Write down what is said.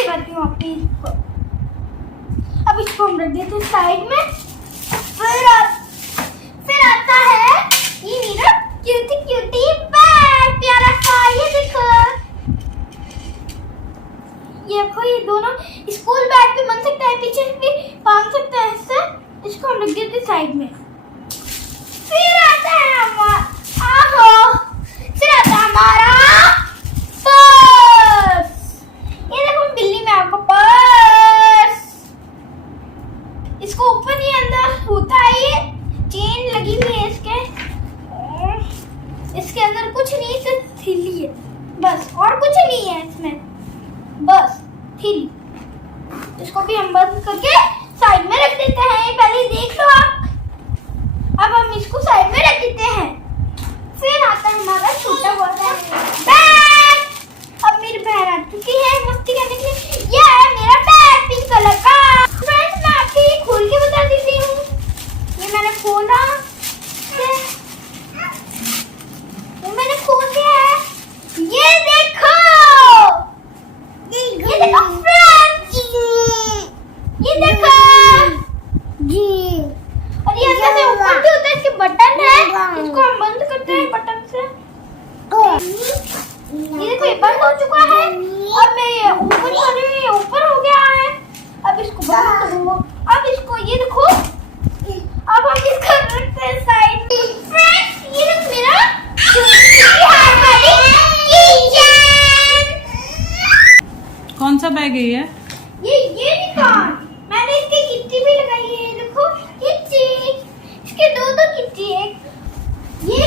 लगाती हूँ अपनी इसको। अब इसको हम रख देते हैं साइड में। फिर आता है ये मेरा क्यूटी बैग, प्यारा सा। ये देखो, ये दोनों स्कूल बैग भी बन सकता है, पीछे भी बांध सकते हैं इससे। इसको हम रख देते हैं साइड में। फिर आता है हमारा पर्स। ये देखो बिल्ली में आपको पर्स। इसको ऊपर ही अंदर होता है, ये चेन लगी हुई है इसके अंदर कुछ नहीं, सिर्फ थैली है बस, और कुछ नहीं है इसमें, बस थैली। इसको भी हम बंद करके साइड में रख देते हैं। पहले देख लो आप। अब हम इसको साइड में रख देते हैं। फिर आता है हमारा छोटा वाला बैग। अब मेरी बहन आ चुकी है मस्ती करने के लिए। ये है मेरा बैग पिंक कलर का। फ्रेंड्स, मैं आपको ये खोल के बता देती हूँ। ये मैंने खोला, मैंने खोल दिया है। ये देखो फ्रेंड्स, ये देखो। और ये अंदर से ऊपर भी होता है, इसके बटन है। इसको हम बंद करते हैं बटन से। ये देखो, ये बंद हो चुका है। अब मैं ये ऊपर कर रही हूँ, ये ऊपर हो गया है। अब इसको बंद करूँगा। अब इसको ये देखो, अब हम इसको रखते हैं साइड में। फ्रेंड्स, ये देखो मेरा कौन सा बैग है ये? ये निकाल। मैंने इसकी किट्टी भी लगाई है, देखो किट्टी। इसके दो किट्टी है। ये